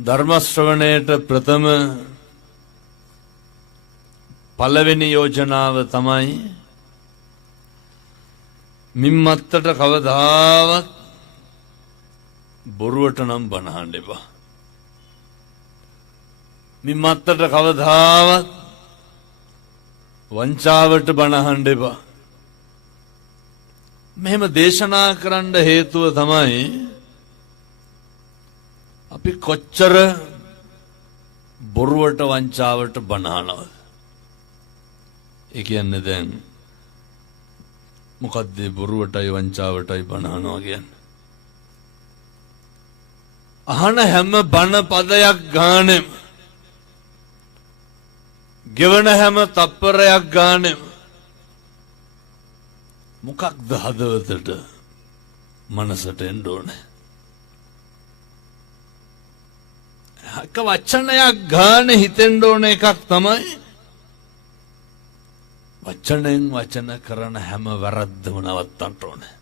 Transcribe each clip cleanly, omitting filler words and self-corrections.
ධර්ම ශ්‍රවණයට ප්‍රථම පළවෙනි යෝජනාව තමයි මිම්මත්තට කවදාවත් බොරුවට නම් බණ අහන්න එපා. මිම්මත්තට කවදාවත් වංචාවට බණ අහන්න එපා. මෙහෙම දේශනා කරන්න හේතුව තමයි අපි කොච්චර බොරුවට වංචාවට බණ අහනවද? ඒ කියන්නේ දැන් මොකද්ද බොරුවටයි වංචාවටයි බණ අහනවා කියන්නේ? අහන හැම බණ පදයක් ගානෙම, ගෙවන හැම තප්පරයක් ගානෙම මොකක්ද හදවතට මනසට එන්න ඕනේ? එක වචනයක් ගානේ හිතෙන්න ඕන එකක් තමයි වචනෙන් වචන කරන හැම වැරද්දම නවත්තන්න ඕනේ.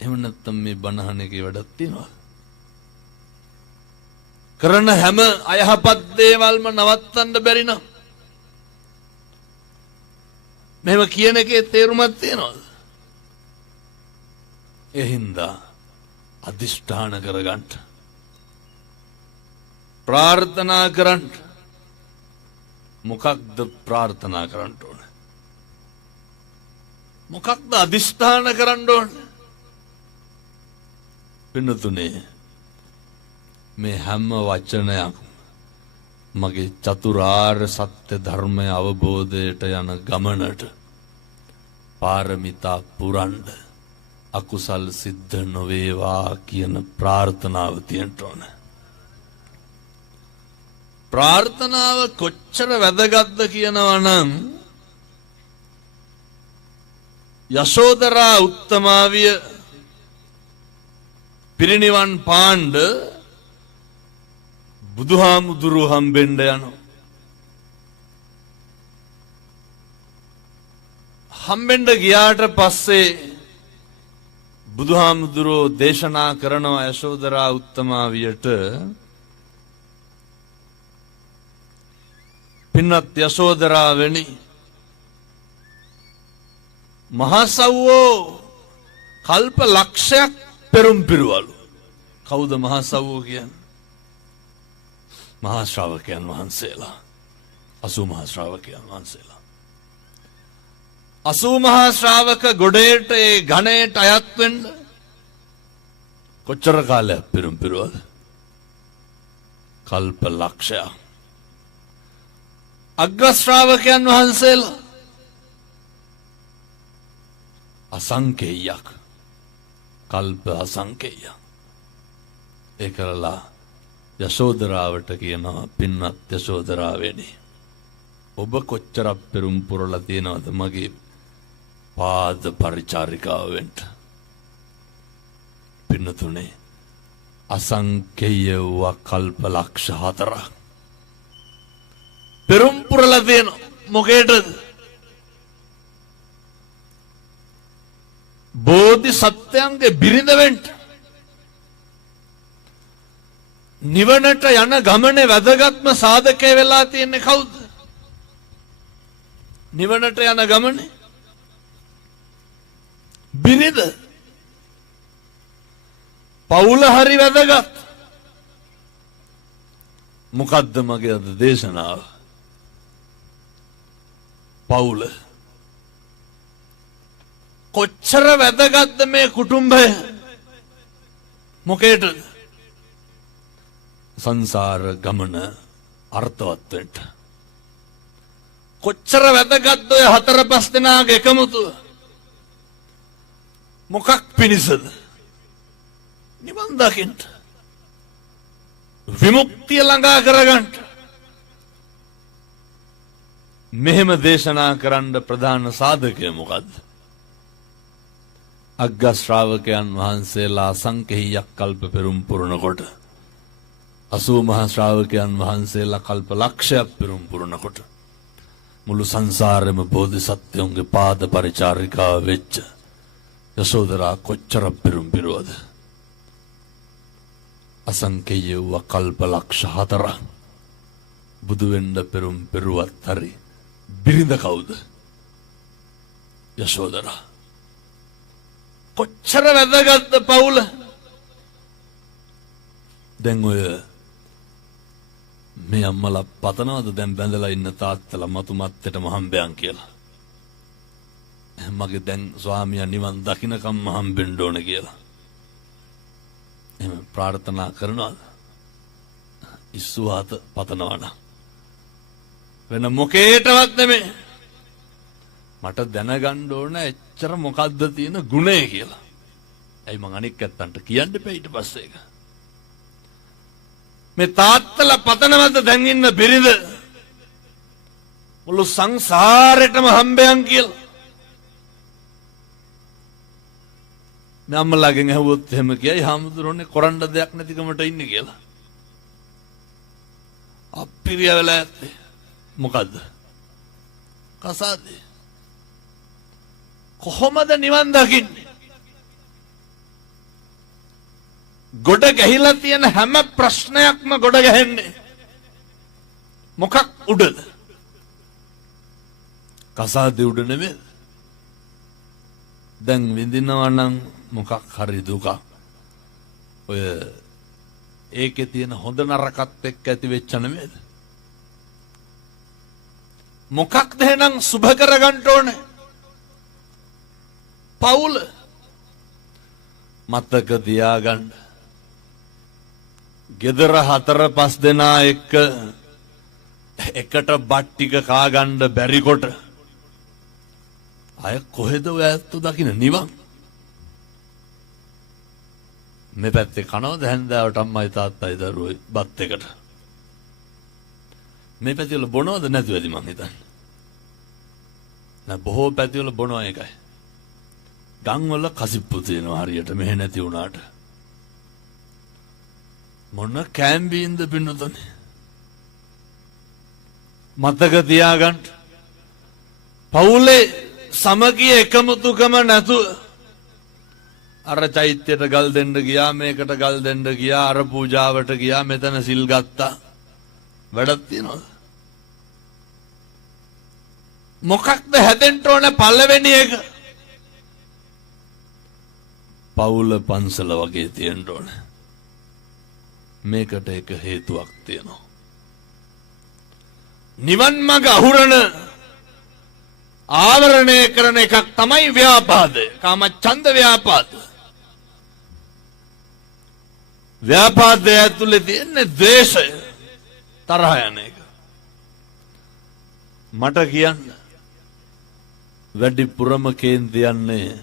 එහෙම නැත්නම් මේ බණ අහන එකේ වැඩක් තියනවා. කරන හැම අයහපත් දේවල්ම නවත්තන්න බැරි නම් මෙහෙම කියන එකේ තේරුමක් තියනවද? ඒ හින්දා අදිෂ්ඨාන කරගන්න, ප්‍රාර්ථනා කරන්න. මොකක්ද ප්‍රාර්ථනා කරන්න ඕන? මොකක්ද අදිෂ්ඨාන කරන්න ඕන? පින්නතුනේ, මේ හැම වචනයක් මගේ චතුරාර්ය සත්‍ය ධර්මය අවබෝධයට යන ගමනට පාරමිතා පුරන්න, අකුසල් සිද්ධ නොවේවා කියන ප්‍රාර්ථනාව තියෙන්න ඕන. ප්‍රාර්ථනාව කොච්චර වැදගත්ද කියනවා නම්, යශෝදරා උත්තමාවිය පිරිනිවන් පාණ්ඩ බුදුහාමුදුරුව හම්බෙන්න යනවා. හම්බෙන්න ගියාට පස්සේ බුදුහාමුදුරුව දේශනා කරනවා යශෝදරා උත්තමාවියට, පින්වත් යශෝදරාවනි, මහසව්වෝ කල්ප ලක්ෂයක් පෙරම් පිරුවලු. කවුද මහසව්වෝ කියන්නේ? මහා ශ්‍රාවකයන් වහන්සේලා. 80 මහා ශ්‍රාවකයන් වහන්සේලා. 80 මහා ශ්‍රාවක ගොඩේට, ඒ ඝණයට අයත් වෙන්න කොච්චර කාලයක් පෙරම් පිරුවද? කල්ප ලක්ෂයක්. අග්‍ර ශ්‍රාවකයන් වහන්සේලා අසංකේයයක්, කල්ප අසංකේයයක්. ඒ කරලා යශෝදරාවට කියනවා, පින්වත් යශෝදරාවනි, ඔබ කොච්චරක් පෙරම් පුරලා තියෙනවද මගේ පාද පරිචාරිකාව වෙන්න? පින්නතුනේ, අසංකේය වූ කල්ප ලක්ෂ 4ක් පෙරම් පුරලා තියෙනවා. මොකේද? බෝධි සත්‍යයන්ගේ බිරිඳ වෙන්න. නිවනට යන ගමනේ වැදගත්ම සාධකය වෙලා තියෙන්නේ කවුද? නිවනට යන ගමනේ බිරිඳ. පවුල හරි වැදගත්. මොකද්ද මගේ අද දේශනාව? පවුල. කොච්චර වැදගත්ද මේ කුටුම්බය? මොකේද? සංසාර ගමන අර්ථවත් වෙන්න. කොච්චර වැදගත්ද ඔය 4-5 දෙනාගේ එකමුතුව? මොකක් පිණිසද? නිවන් දකින්න, විමුක්තිය ළඟා කරගන්න. මෙහෙම දේශනා කරන්න ප්‍රධාන සාධකය මොකද්ද? අග්‍ර ශ්‍රාවකයන් වහන්සේලා අසංකේයයක් කල්ප පෙරම් පුරනකොට, 80 මහා ශ්‍රාවකයන් වහන්සේලා කල්ප ලක්ෂයක් පෙරම් පුරනකොට, මුළු සංසාරෙම බෝධිසත්වයන්ගේ පාද පරිචාරිකාව වෙච්ච යශෝදරා කොච්චර පෙරම් පිරුවද? අසංකේය වූ කල්ප ලක්ෂ 4 බුදු වෙන්න පෙරුම් පෙරුවත් හරි බිරිඳ කවුද? යශෝදරා. කොච්චර වැදගත්ද පවුල? දැන් ඔය මේ අම්මලා පතනවද දැන් බැඳලා ඉන්න තාත්තලා මතු මත්තේටම හම්බයන් කියලා? මගේ දැන් ස්වාමියා නිවන් දකින්නකම් හම්බෙන්න ඕන කියලා. එහෙම ප්‍රාර්ථනා කරනවාද? ඉස්සුවාත පතනවනම් වෙන මොකේටවත් නෙමෙයි. මට දැනගන්න ඕන එච්චර මොකද්ද තියෙන ගුණය කියලා. ඇයි මං අනික් ඇත්තන්ට කියන්න එපා ඊට පස්සේ ඒක. මේ තාත්තලා පතනවද දැන් ඉන්න බිරිඳ මුළු සංසාරෙටම හම්බයන් කියලා? මේ අම්මලාගෙන් ඇහුවොත් එහෙම කියයි හාමුදුරනේ කරන්න දෙයක් නැතිකමට ඉන්නේ කියලා. අප්පිරිය වෙලා ඇත්තේ මොකද්ද? කසාදේ. කොහොමද නිවන් දකින්නේ? ගොඩ ගැහිලා තියෙන හැම ප්‍රශ්නයක්ම ගොඩ ගැහෙන්නේ මොකක් උඩද? කසාදේ උඩ නෙමෙයි. දැන් විඳිනවා නම් මොකක් හරි දුක. ඔය ඒකේ තියෙන හොඳ නරකත් එක්ක ඇති වෙච්ච නෙමෙයිද? මොකක්ද එහෙනම් සුභ කරගන්න ඕනේ? පවුල මතක තියාගන්න. ගෙදර 4-5 දෙනා එක්ක එකට බත් ටික කා ගන්න බැරි කොට අය කොහෙද ඔය ඇත්ත දකින්න නිවන්? මේ පැත්තේ කනවද හැන්දාවට අම්මයි තාත්තයි දරුවෝයි බත් එකට? මේ පැත්තේ වල බොනවද නැතුව ඇති මං හිතන්නේ. නෑ බොහෝ පැත්තේ වල බොනවා එකයි. ගම් වල කසිප්පු තියෙනවා හරියට මෙහෙ නැති වුණාට. මොන කැම්බින්ද පින්නතනේ. මතක තියාගන්න. පවුලේ සමගිය එකමුතුකම නැතුව අර චෛත්‍යයට ගල් දෙන්න ගියා, මේකට ගල් දෙන්න ගියා, අර පූජාවට ගියා, මෙතන සිල් ගත්තා. වැඩක් තියනවද? මොකක්ද හැදෙන්න ඕන පළවෙනි එක? පවුල පන්සල වගේ තියෙන්න ඕන. මේකට එක හේතුවක් තියෙනවා. නිවන් මඟ අහුරන ආවරණය කරන එකක් තමයි ව්‍යාපාදය. කාමච්ඡන්ද ව්‍යාපාද. ව්‍යාපාදය ඇතුලේ තියෙන ද්වේෂය, තරහ යන එක. මට කියන්න වැඩිපුරම කේන්ති යන්නේ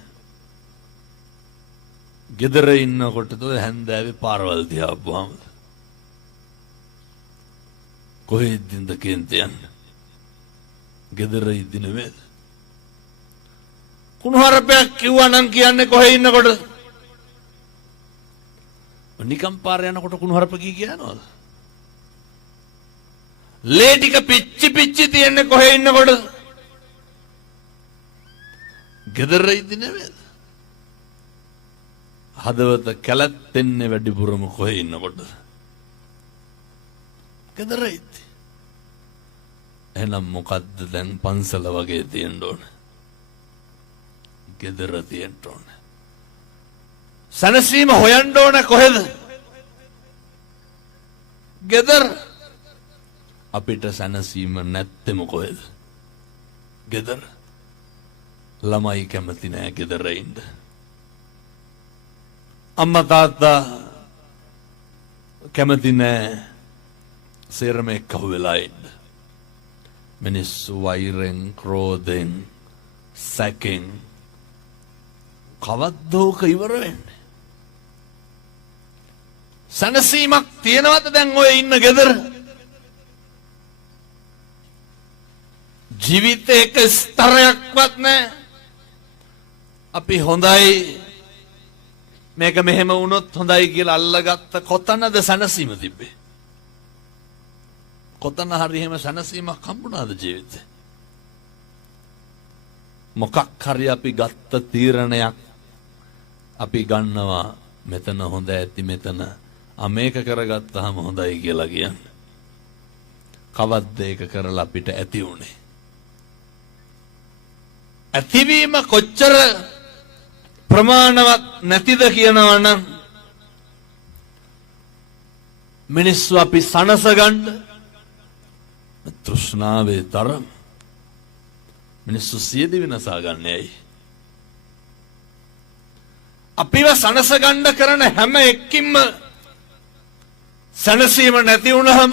ගෙදර ඉන්නකොට තෝ හැන්දෑවේ පාරවල් දිහා බොහම කොහෙන්ද කේන්ති යන්නේ? ගෙදර ඉදි නෙමෙයි. කුණුහරුපයක් කිව්වා නම් කියන්නේ කොහේ ඉන්නකොට? නිකම් පාර යනකොට කුණුහරුප කියනවද? ලේ ටික පිච්චි පිච්චි තියන්නේ කොහේ ඉන්නකොට? ගෙදර ඉදි නෙමෙයි. හදවත කැලැත්තෙන්නේ වැඩිපුරම කොහේ ඉන්නකොට? ගෙදර ඉදි. එහෙනම් මොකද්ද දැන් පන්සල වගේ තියෙන්න ඕන? ගෙදර තියෙන්න ඕන. සනසීම හොයන්න ඕන කොහෙද? ගෙදර. අපිට සනසීම නැත්තෙම කොහෙද? ගෙදර. ළමයි කැමති නෑ ගෙදර ඉන්න. අම්මා තාත්තා කැමති නෑ සේරම එක්කව වෙලා ඉන්න. මිනිස්සු වෛරෙන්, ක්‍රෝධෙන්, සැකෙන් කවද්දෝක ඉවර වෙන්නේ? සනසීමක් තියෙනවද දැන් ඔය ඉන්න ගෙදර? ජීවිතේ එක ස්තරයක්වත් නැහැ. අපි හොඳයි මේක මෙහෙම වුණොත් හොඳයි කියලා අල්ලගත්ත කොතනද සනසීම තිබ්බේ? කොතන හරි එහෙම සනසීමක් හම්බුණාද ජීවිතේ? මොකක් හරි අපි ගත්ත තීරණයක් අපි ගන්නවා මෙතන හොඳ ඇති, මෙතන මේක කරගත්තාම හොඳයි කියලා කියන්නේ. කවද්ද ඒක කරලා අපිට ඇති උනේ? ඇතිවීම කොච්චර ප්‍රමාණවත් නැතිද කියනවා නම් මිනිස්සු අපි සනසගන්න තෘෂ්ණාවේ තරම් මිනිස්සු සියදි විනාසා ගන්න ඇයි? අපිව සනසගන්න කරන හැම එක්කින්ම සනසීම නැති වුණාම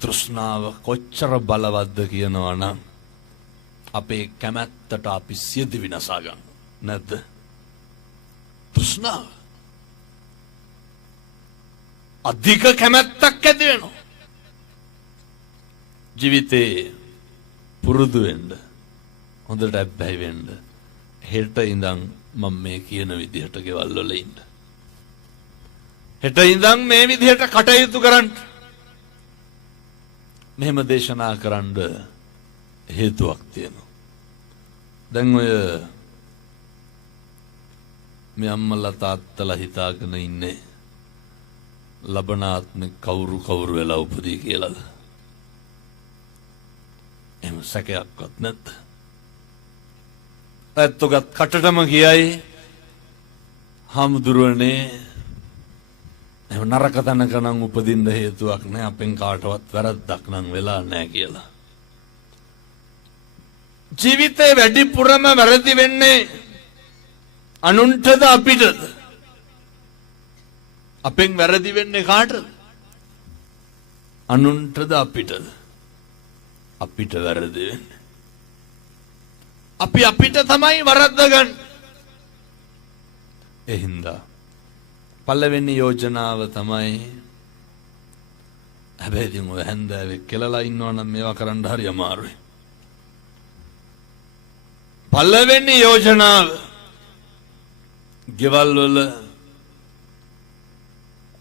තෘෂ්ණාව කොච්චර බලවත්ද කියනවා නම් අපේ කැමැත්තට අපි සියදි විනාසා ගන්න නැද්ද? තෘෂ්ණාව අධික කැමැත්තක් ඇති වෙනවා. ජීවිතේ පුරුදු වෙන්න, හොඳට අබ්බැහි වෙන්න, හෙට ඉඳන් මම මේ කියන විදිහට ගෙවල් වල ඉන්න. හෙට ඉඳන් මේ විදිහට කටයුතු කරන්න. මෙහෙම දේශනා කරන්න හේතුවක් තියෙනවා. දැන් ඔය මේ අම්මලා තාත්තලා හිතාගෙන ඉන්නේ ලබනාත්මේ කවුරු වෙලා උපදී කියලාද? එහෙම සැකයක්වත් නැද්ද? ඇත්තොගත් කටටම කියයි හාමුදුරුවනේ එහෙම නරක තැනක නම් උපදින්න හේතුවක් නැහැ, අපෙන් කාටවත් වැරද්දක් නම් වෙලා නැහැ කියලා. ජීවිතේ වැඩිපුරම වැරදි වෙන්නේ අනුන්ටද අපිටද? අපෙන් වැරදි වෙන්නේ කාටද? අනුන්ටද අපිටද? අපිට වැරදි වෙන්නේ. අපි අපිට තමයි වරද්ද ගන්න. ඒ හින්දා පළවෙනි යෝජනාව තමයි, හැබැයි ඉතින් ඔය හැන්දෑවේ කෙලලා ඉන්නවනම් මේවා කරන්න හරි අමාරුයි. පළවෙනි යෝජනාව ගෙවල් වල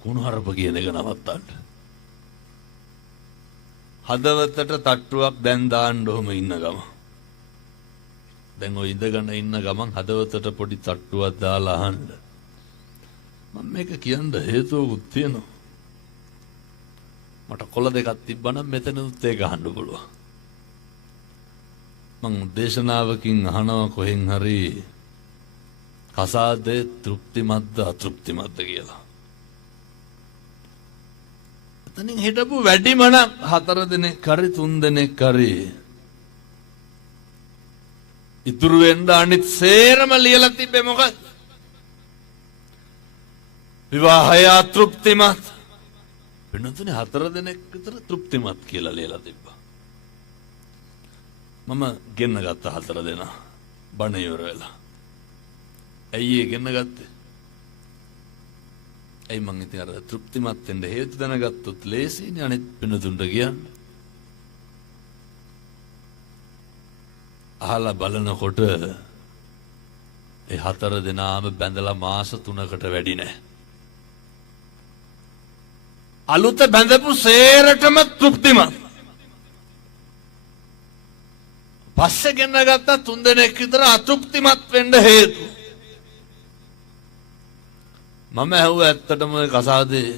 කුණුහරුප කියන එක නවත්තන්න. හදවතට තට්ටුවක් දැන් දාන්න ඕම ඉන්න ගම. දැන් ඔය ඉඳගෙන ඉන්න ගමන් හදවතට පොඩි තට්ටුවක් දාලා අහන්න. මම මේක කියන්න හේතුවකුත් තියෙනවා. මට කොළ දෙකක් තිබ්බනම් මෙතනත් ඒක අහන්න පුළුවන්. මං දේශනාවකින් අහනවා කොහෙන් හරි කසාදේ තෘප්තිමත්ද අතෘප්තිමත්ද කියලා. එතනින් හිටපු වැඩිම නම් 4 දෙනෙක් හරි 3 දෙනෙක් හරි ඉතුරු වෙන්න අනිත් සේරම ලියලා තිබ්බේ මොකද? විවාහය අතෘප්තිමත්. වෙනතුනේ 4 දෙනෙක් විතර තෘප්තිමත් කියලා ලියලා තිබ්බා. මම ගෙන්න ගත්ත 4 දෙනා බණ ඉවර වෙලා. ඇයි ඒ ගෙන්න ගත්තේ? ඇයි මං ඉතින් අර තෘප්තිමත් වෙන්න හේතු දැනගත්තොත් ලේසියිනේ අනිත් වෙනතුන්ට කියන්නේ. අහලා බලනකොට ඒ 4 දෙනාම බැඳලා මාස 3කට වැඩි නැහැ. අලුත බැඳපු සේරටම තෘප්තිමත්. පස්සේ ගෙන්න ගත්ත 3 දෙනෙක් විතර අතෘප්තිමත් වෙන්න හේතු. මම ඇහුවා ඇත්තටම කසාදේ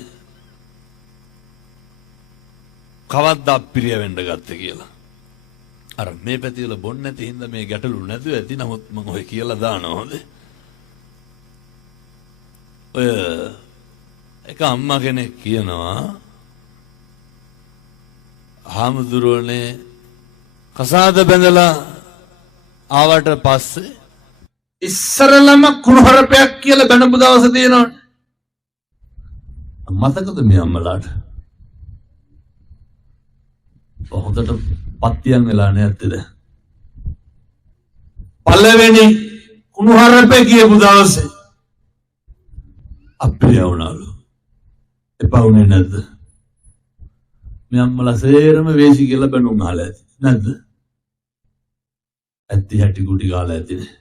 කවද්ද අප්පිරිය වෙන්න ගත්තේ කියලා. අර මේ පැති වල බොන්න නැති හින්දා මේ ගැටලු නැතුව ඇති. නමුත් මම ඔය කියලා දානවා හොඳේ. ඔය එක අම්මා කෙනෙක් කියනවා හාමුදුරුවනේ කසාද බැඳලා ආවට පස්සේ ඉස්සරලම කුණුහරුපයක් කියලා බැනපු දවස තියෙනවනේ. මතකද මේ අම්මලාට? හොඳට පත්තියන් වෙලා නැත්තේද? පළවෙනි කුණුහරුපේ කියපු දවසේ අප්‍රිය වුණාලු. එපා වුණේ නැද්ද? මේ අම්මලා සේරම වේසි කියලා බැනුම් අහලා ඇති නැද්ද? ඇත්ති හැටි කුටි කාලා ඇතිනේ.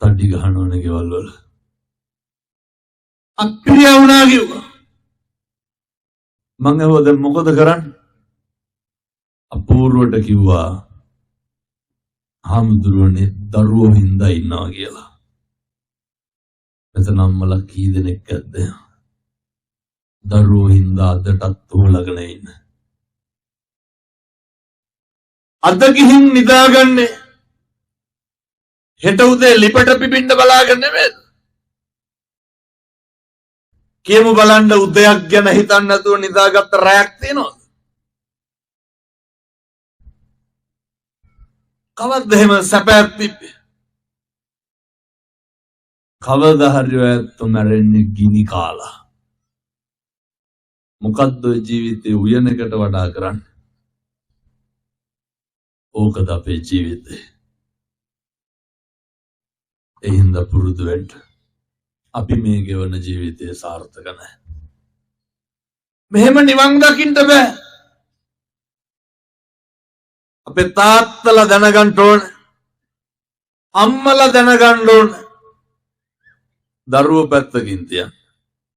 තඩි ගහනවනේ ගෙවල් වල. අප්‍රිය වුණා කිව්වා. මං අහුවා දැන් මොකද කරන්නේ? අපූර්වට කිව්වා හාමුදුරුවනේ දරුවෝ හින්දා ඉන්නවා කියලා. මෙතන අම්මලා කී දෙනෙක් ඇද්ද? දරුවෝ හින්දා අදටත් හොලගෙන ඉන්න. අද ගිහින් නිදාගන්නේ හෙට උදේ ලිපට පිපින්න බලාගෙන නෙමෙයි. කියමු බලන්න උදයක් ගැන හිතන්න නැතුව නිදාගත්ත රැයක් තියෙනවද? කවද්ද එහෙම සැපයක් තිබ්බේ? කවදා හරි ඔයත් මැරෙන්නේ ගිනි කාලා. මොකද්ද ඔය ජීවිතේ උයනකට වඩා කරන්නේ? ඕකද අපේ ජීවිතේ. ඒ හින්දා පුරුදු වෙන්න. අපි මේ ගෙවන ජීවිතය සාර්ථක නැහැ. මෙහෙම නිවන් දකින්න බෑ. අපේ තාත්තලා දැනගන්න ඕන. අම්මලා දැනගන්න ඕන. දරුවෝ පැත්තකින් තියන්න.